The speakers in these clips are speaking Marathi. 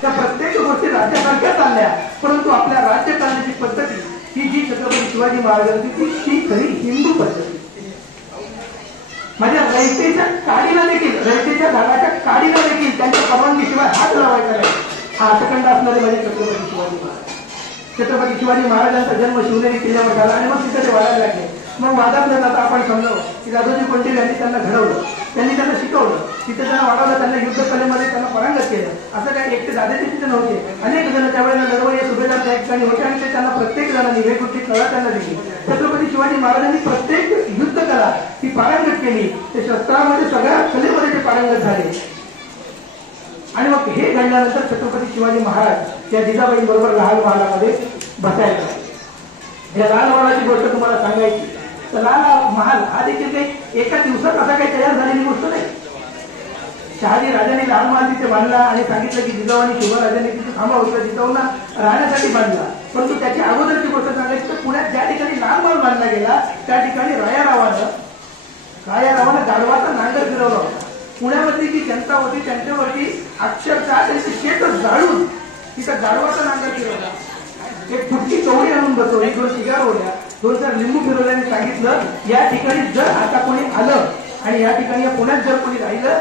त्या प्रत्येक गोष्टी राज्यासारख्या चालल्या, परंतु आपल्या राज्य करण्याची पद्धती ही जी छत्रपती शिवाजी महाराजांची ती खरी हिंदू पद्धती. माझ्या रयतेच्या काडीला देखील, रयतेच्या झाडाच्या काडीला देखील त्यांच्या परवानगीशिवाय हात लावायचा नाही, हा हातखंड असणारे माझे छत्रपती शिवाजी महाराज. छत्रपती शिवाजी महाराजांचा जन्म शिवनेरी किल्ल्यावर झाला आणि मग तिथे ते वाढायला लागले. मग वादात न जाता आपण समजावं की दादोजी कोंडदेव यांनी त्यांना घडवलं, त्यांनी त्यांना शिकवलं, तिथे त्यांना वाढवलं, त्यांना युद्ध कलेमध्ये त्यांना परांगत केलं. असं काय एकटे दादाजी तिथे नव्हते, अनेक जण त्यावेळेला लढवय्ये सुभेदार त्या ठिकाणी होते आणि ते त्यांना प्रत्येक जणांनी वेगवेगळी कला त्यांना दिली. छत्रपती शिवाजी महाराजांनी प्रत्येक युद्ध कला ही पारंगत केली. ते शस्त्रामध्ये सगळ्या कलेमध्ये ते पारंगत झाले. आणि मग हे घडल्यानंतर छत्रपती शिवाजी महाराज या जिजाबाईंबरोबर लाल महालामध्ये बसायला लागले. या लाल महालाची गोष्ट तुम्हाला सांगायची तर लाल महाल हा देखील काही एका दिवसात असा काही तयार झालेली गोष्ट नाही. शहाजी राजाने लाल महाल तिथे बांधला आणि सांगितलं की जिजाऊ आणि शिवराजांनी तिथे थांबा होतं, जिजाऊंना राहण्यासाठी बांधला. परंतु त्याची अगोदरची गोष्ट सांगायची तर पुण्यात ज्या ठिकाणी लाल महाल बांधला गेला त्या ठिकाणी रायारावानं गाढवाचा नांगर फिरवला होता. पुण्यामधली जी जनता होती त्यांच्यावरती अक्षरशः त्यांचे शेत जाळून तिथं गाढवाचा नांगर फिरवला. एक फुटकी कवडी आणून बसवली, 2 शिगार होत्या, 2-4 लिंबू फिरवल्याने सांगितलं या ठिकाणी जर आता कोणी आलं आणि या ठिकाणी पुण्यात जर कोणी राहिलं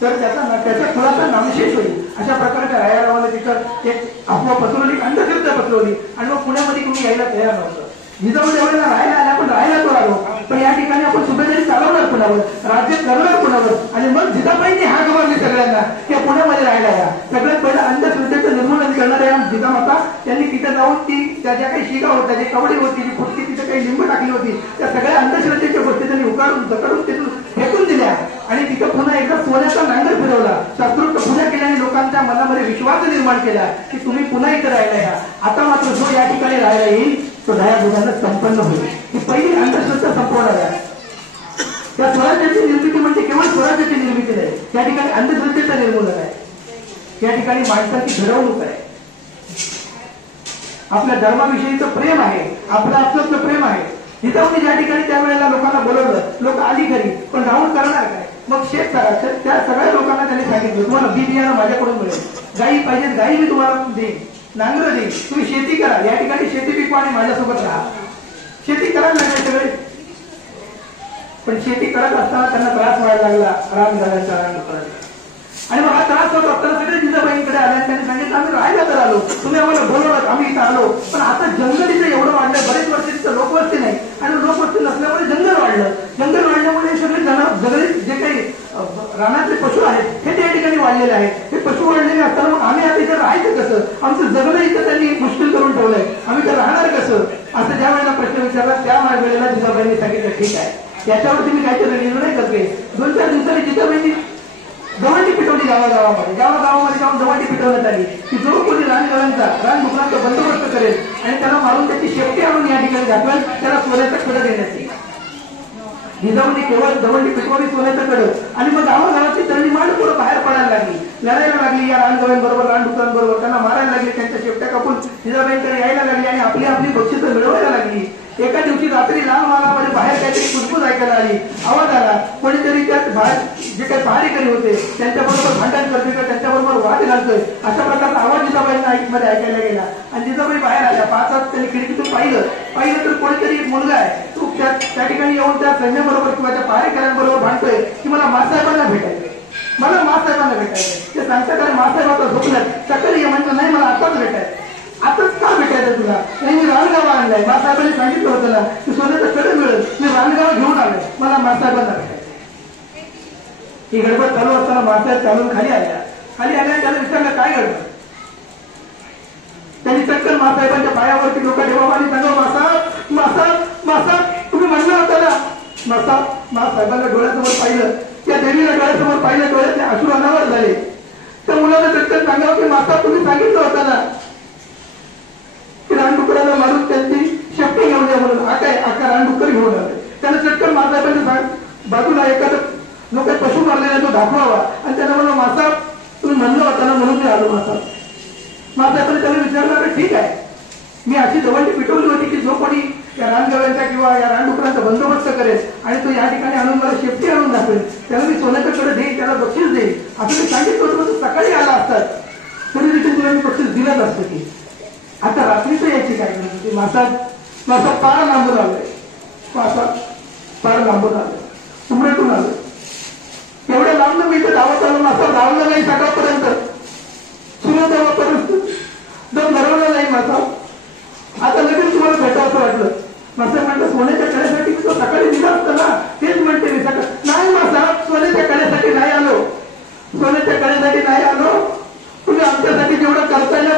तर त्याच्या खुलासा नामशेष होईल. अशा प्रकारच्या रायारावाने तिथं एक अफवा पसरवली, अंधश्रद्धा पसरवली आणि मग पुण्यामध्ये कोणी यायला तयार नव्हतं. जिजाऊ त्यावेळेला राहायला आले, आपण राहायला तो आलो, पण या ठिकाणी आपण सुभेदारी चालवणार कुणावर, राज्य करणार कुणावर. आणि मग जिजाबाईंनी हाक मारली सगळ्यांना की पुण्यामध्ये राहायला या. सगळ्यात पहिलं अंधश्रद्धेचं निर्मूलन करणाऱ्या जिजामाता त्यांनी तिथे जाऊन त्या ज्या काही शिगा होत्या, जी कवडी होती, जी फुटकी, तिथे काही लिंब टाकली होती, त्या सगळ्या अंधश्रद्धेच्या गोष्टी त्यांनी उकाडून जकडून तिथून फेकून दिल्या आणि तिथं पुन्हा एकदा सोन्याचा नांगर फिरवला. शास्त्रोक्त पूजा केल्याने लोकांच्या मनामध्ये विश्वास निर्माण केला की तुम्ही पुन्हा इथं राहायला या. आता मात्र जो या ठिकाणी राहायला येईल तो दया बोधानं संपन्न होईल. ही पहिली अंधश्रद्धा संपवणार आहे. त्या स्वराज्याची निर्मिती म्हणजे केवळ स्वराज्याची निर्मिती नाही, या ठिकाणी अंधश्रद्धेचं निर्मूलन आहे. या ठिकाणी माणसाची घडवणूक आहे, आपल्या धर्माविषयीचं प्रेम आहे, आपलं आपलं प्रेम आहे. जिजाऊने ज्या ठिकाणी त्यावेळेला लोकांना बोलवलं, लोक आली घरी, पण राहून करणार काय, मग शेत करा. त्या सगळ्या लोकांना त्यांनी सांगितलं तुम्हाला बी बियाणं माझ्याकडून मिळेल, गायी पाहिजे गायी मी तुम्हाला देईन, नांगर देईन, तुम्ही शेती करा, या ठिकाणी शेती पिकवा आणि माझ्यासोबत राहा. शेती करायला लागले सगळे, पण शेती करत असताना त्यांना त्रास व्हायला लागला, रानगाड्यांचा रान करायला. आणि मग हा त्रास होत असताना सगळे जिजाबाईंकडे आले आणि त्यांनी सांगितलं आम्ही राहायला तर आलो, तुम्ही आम्हाला बोलवलं, आम्ही इथं आलो, पण आता जंगल इथं एवढं वाढलं, बरेच वर्ष तिथं लोकवस्ती नाही आणि लोकवस्ती नसल्यामुळे जंगल वाढलं. जंगल वाढल्यामुळे सगळे जे काही रानातले पशु आहेत हे त्या ठिकाणी वाढलेले आहेत. हे पशु वाढलेले असताना मग आम्ही आता इथं राहायचं कसं, आमचं जगणं इथं त्यांनी मुश्किल करून ठेवलंय, आम्ही तर राहणार कसं, असं ज्या वेळेला प्रश्न विचारला त्या वेळेला जिजाबाईंनी सांगितलं ठीक आहे, याच्यावर तुम्ही काहीतरी निर्णय करते. 2-4 दिवसांनी जिजाबाईंनी दवंडी पिटवली गावागावामध्ये जाऊन दवंडी पिटवण्यात आली की जो कोणी रानडुकरांचा बंदोबस्त करेल आणि त्याला मारून त्याची शेपटी आणून या ठिकाणी दाखवेल त्याला सोन्याचा कडं देण्यात येईल. जिजाऊने केवळ दवंडी पिटवली सोन्याचं कडं आणि मग गावागावाची तरुणी मांड पुढे बाहेर पडायला लागली, लढायला लागली या रानगव्यांबरोबर, रानडुकरांबरोबर, त्यांना मारायला लागली, त्यांच्या शेपट्या कापून जिजाबाईंकडे यायला लागली आणि आपली आपली बक्षिसं मिळवायला लागली. एका दिवशी रात्री लाल महालामध्ये बाहेर काहीतरी कुजबूज ऐकायला आली, आवाज आला, कोणीतरी त्यात बाहेर जे काही पहारेकरी होते त्यांच्याबरोबर भांडण करतोय किंवा त्यांच्याबरोबर वाद घालतोय अशा प्रकारचा आवाज जिजाबाईंना मध्ये ऐकायला गेला. आणि जिजाबाई बाहेर आल्या, पाहतात त्यांनी खिडकीतून पाहिलं तर कोणीतरी एक मुलगा आहे, तो त्या ठिकाणी येऊन त्या सैन्याबरोबर किंवा त्या पहारेकऱ्यांबरोबर भांडतोय की मला मासाहेबांना भेटायचंय, मला मासाहेबांना भेटायचंय. ते सांगतात आणि मासाहेब आता झोपल्यात, सकाळी ये म्हणतात नाही मला आताच भेटायचं. आताच का भेटायचं तुला, नाही मी रानगाव आणलाय, मासाहेबांनी सांगितलं होतं ना की सोन्याचं कडं मिळेल, मी रानगाव घेऊन आलोय, मला मासाहेबांना भेटायचं. ही गडबड चालू असताना मासाहेब चालून खाली आल्या त्याला विचारलं काय गडबड. त्यांनी चटकन मासाहेबांच्या पायावरती लोक ठेवा आणि सांगा मासाहेब तुम्ही म्हणलं होतं ना. मासाहेबांना डोळ्यासमोर पाहिलं, त्या देवीला डोळ्यासमोर पाहिलं, डोळ्यातले अश्रू अनावर झाले. त्या मुलाला चटकन सांगावं की मासाहेब तुम्ही सांगितलं होतं ना की रानडुकराला मारून त्यांची शेपटी घेऊन या म्हणून, आका रानडुकर घेऊन आले. त्याला चटकन मासाहेबांच्या बाजूला एखादं लोक पशु मारलेला तो दाखवावा आणि त्याला म्हणलं मासाहेब तुम्ही म्हणलं होता ना म्हणून मी आलो. मासाहेबांनी त्याला विचारलं ठीक आहे, मी अशी दवंडी पिटवली होती की जो कोणी या रानगव्यांचा किंवा या रानडुकरांचा बंदोबस्त करेल आणि तो या ठिकाणी आणून मला शेपटी आणून दाखवेल, त्याला मी सोन्याचं कडं देईन, त्याला बक्षीस देईन असं मी सांगितलं होतं. सकाळी आला असतात तुला मी बक्षीस दिलंच असतं की. आता रात्रीचं यायची काय गरज होती. मासा पार लांबून आलोय. मासा पार लांबून आलोय. उमरेतून आलोय. एवढ्या लांब मी इथे धावत आलो. मासा धावला नाही सकाळपर्यंत. सुरू तेव्हा परिस्थिती जर भरवलं नाही मासा. आता लगेच तुम्हाला भेटावं वाटलं. मासा म्हणलं सोन्याच्या कड्यासाठी मी तो सकाळी दिला असता ना. तेच म्हणते मी सकाळ नाही मासा सोन्याच्या कड्यासाठी नाही आलो. सोन्याच्या कड्यासाठी नाही आलो. तुम्ही आमच्यासाठी जेवढं करता येईल